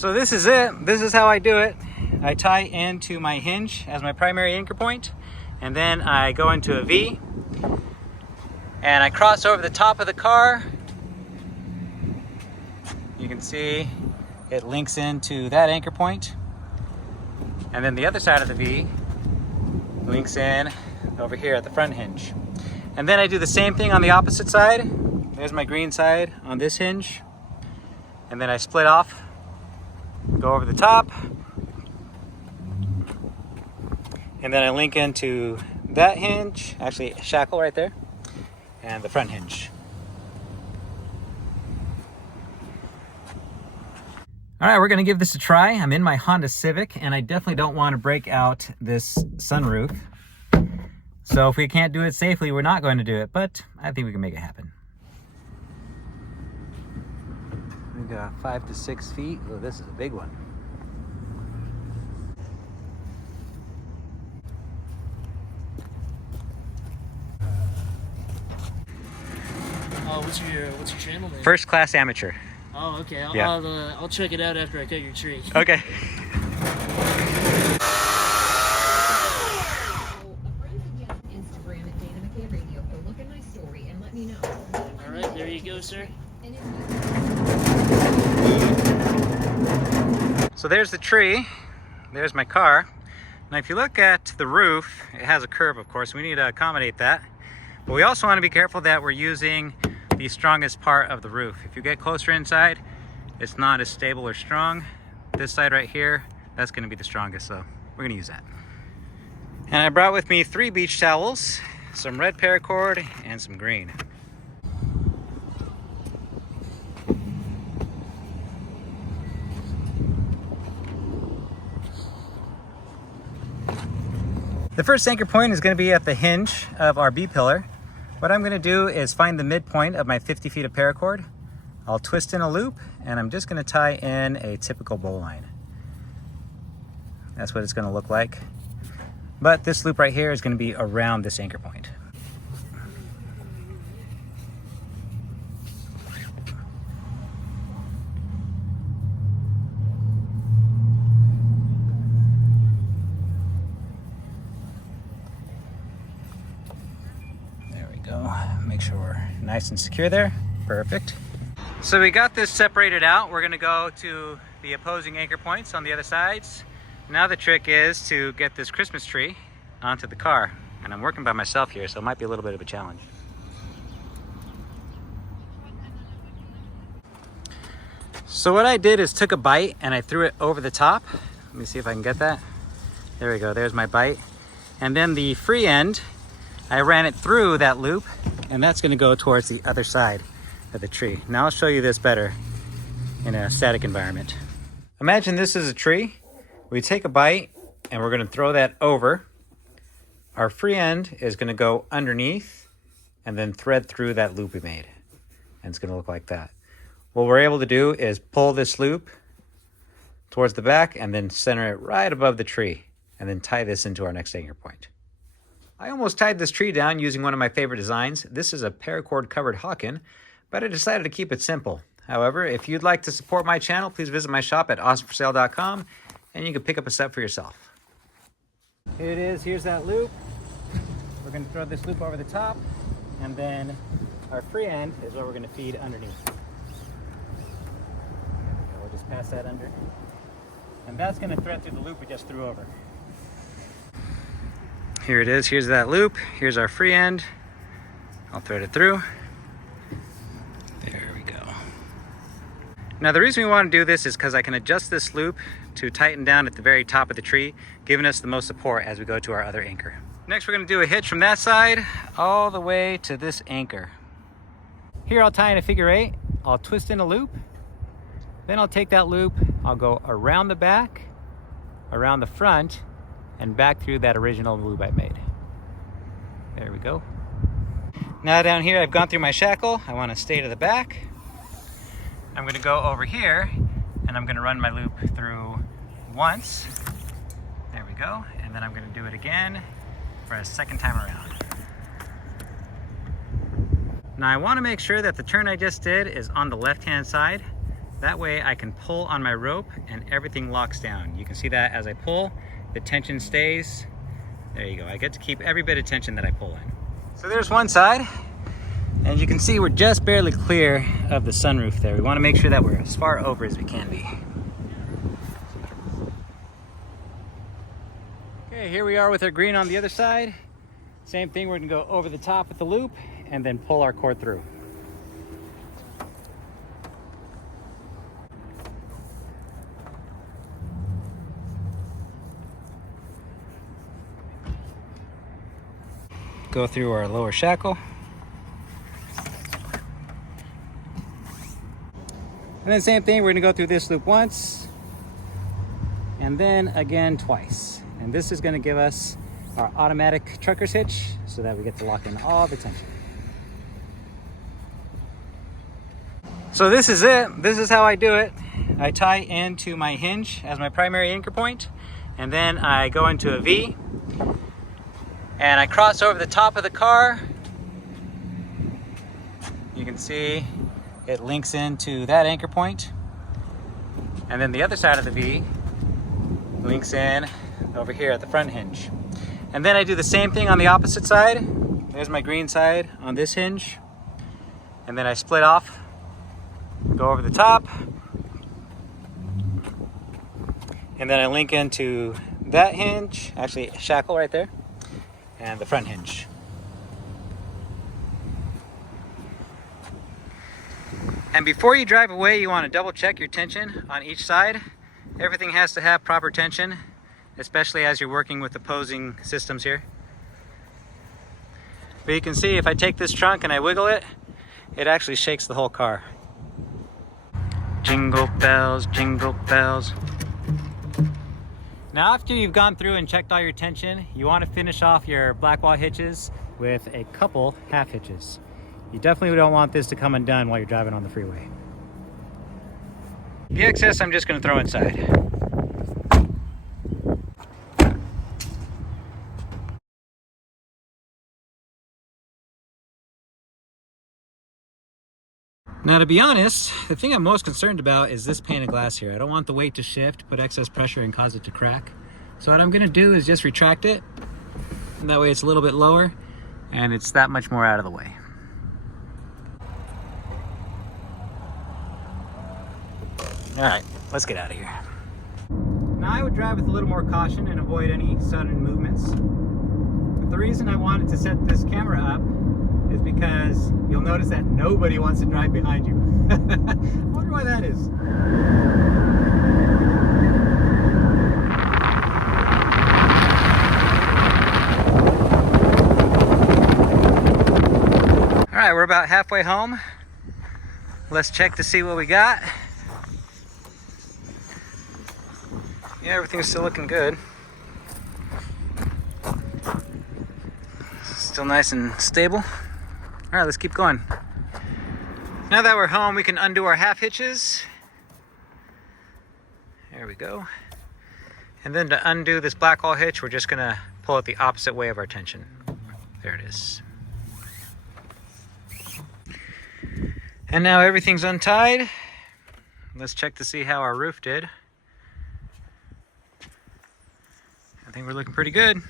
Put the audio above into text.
So this is it. This is how I do it. I tie into my hinge as my primary anchor point, and then I go into a V, and I cross over the top of the car. You can see it links into that anchor point, and then the other side of the V links in over here at the front hinge. And then I do the same thing on the opposite side. There's my green side on this hinge, and then I split off, go over the top, and then I link into that hinge, actually shackle right there, and the front hinge. All right, we're gonna give this a try. I'm in my Honda Civic, and I definitely don't want to break out this sunroof. So if we can't do it safely, we're not going to do it, but I think we can make it happen. We got 5 to 6 feet. Oh, this is a big one. Oh, what's your channel name? First Class Amateur. Oh, okay. Yeah. I'll check it out after I cut your tree. Okay. All right, there you go, sir. So there's the tree. There's my car. Now if you look at the roof, it has a curve, of course. We need to accommodate that. But we also want to be careful that we're using the strongest part of the roof. If you get closer inside, it's not as stable or strong. This side right here, that's going to be the strongest, so we're going to use that. And I brought with me 3 beach towels, some red paracord, and some green. The first anchor point is going to be at the hinge of our B pillar. What I'm going to do is find the midpoint of my 50 feet of paracord. I'll twist in a loop, and I'm just going to tie in a typical bowline. That's what it's going to look like. But this loop right here is going to be around this anchor point. Make sure we're nice and secure there. Perfect. So we got this separated out. We're going to go to the opposing anchor points on the other sides. Now the trick is to get this Christmas tree onto the car. And I'm working by myself here, so it might be a little bit of a challenge. So what I did is took a bite and I threw it over the top. Let me see if I can get that. There we go. There's my bite. And then the free end, I ran it through that loop, and that's going to go towards the other side of the tree. Now I'll show you this better in a static environment. Imagine this is a tree. We take a bite and we're going to throw that over. Our free end is going to go underneath and then thread through that loop we made. And it's going to look like that. What we're able to do is pull this loop towards the back and then center it right above the tree and then tie this into our next anchor point. I almost tied this tree down using one of my favorite designs. This is a paracord covered Hawken, but I decided to keep it simple. However, if you'd like to support my channel, please visit my shop at awesomeforsale.com and you can pick up a set for yourself. Here it is. Here's that loop. We're going to throw this loop over the top, and then our free end is what we're going to feed underneath. We'll just pass that under. And that's going to thread through the loop we just threw over. Here it is. Here's that loop. Here's our free end. I'll thread it through. There we go. Now the reason we want to do this is because I can adjust this loop to tighten down at the very top of the tree, giving us the most support as we go to our other anchor. Next we're going to do a hitch from that side all the way to this anchor. Here I'll tie in a figure 8. I'll twist in a loop. Then I'll take that loop. I'll go around the back, around the front, and back through that original loop I made. There we go. Now down here I've gone through my shackle. I want to stay to the back. I'm going to go over here and I'm going to run my loop through once. There we go. And then I'm going to do it again for a second time around. Now I want to make sure that the turn I just did is on the left hand side. That way I can pull on my rope and everything locks down. You can see that as I pull, the tension stays. There you go. I get to keep every bit of tension that I pull in. So there's one side, and you can see we're just barely clear of the sunroof there. We want to make sure that we're as far over as we can be. Okay, here we are with our green on the other side. Same thing, we're gonna go over the top with the loop and then pull our cord through. Go through our lower shackle. And then same thing, we're gonna go through this loop once and then again twice. And this is gonna give us our automatic trucker's hitch so that we get to lock in all the tension. So this is it. This is how I do it. I tie into my hinge as my primary anchor point, and then I go into a V, and I cross over the top of the car. You can see it links into that anchor point. And then the other side of the V links in over here at the front hinge. And then I do the same thing on the opposite side. There's my green side on this hinge. And then I split off, go over the top. And then I link into that hinge, actually shackle right there, and the front hinge. And before you drive away, you want to double check your tension on each side. Everything has to have proper tension, especially as you're working with opposing systems here. But you can see if I take this trunk and I wiggle it, it actually shakes the whole car. Jingle bells, jingle bells. Now after you've gone through and checked all your tension, you want to finish off your black wall hitches with a couple half hitches. You definitely don't want this to come undone while you're driving on the freeway. The excess I'm just going to throw inside. Now to be honest, the thing I'm most concerned about is this pane of glass here. I don't want the weight to shift, put excess pressure and cause it to crack. So what I'm going to do is just retract it, and that way it's a little bit lower and it's that much more out of the way. All right, let's get out of here. Now I would drive with a little more caution and avoid any sudden movements. But the reason I wanted to set this camera up is because you'll notice that nobody wants to drive behind you. I wonder why that is. All right, we're about halfway home. Let's check to see what we got. Yeah, everything's still looking good. Still nice and stable. All right, let's keep going. Now that we're home, we can undo our half hitches. There we go. And then to undo this black wall hitch, we're just gonna pull it the opposite way of our tension. There it is. And now everything's untied. Let's check to see how our roof did. I think we're looking pretty good.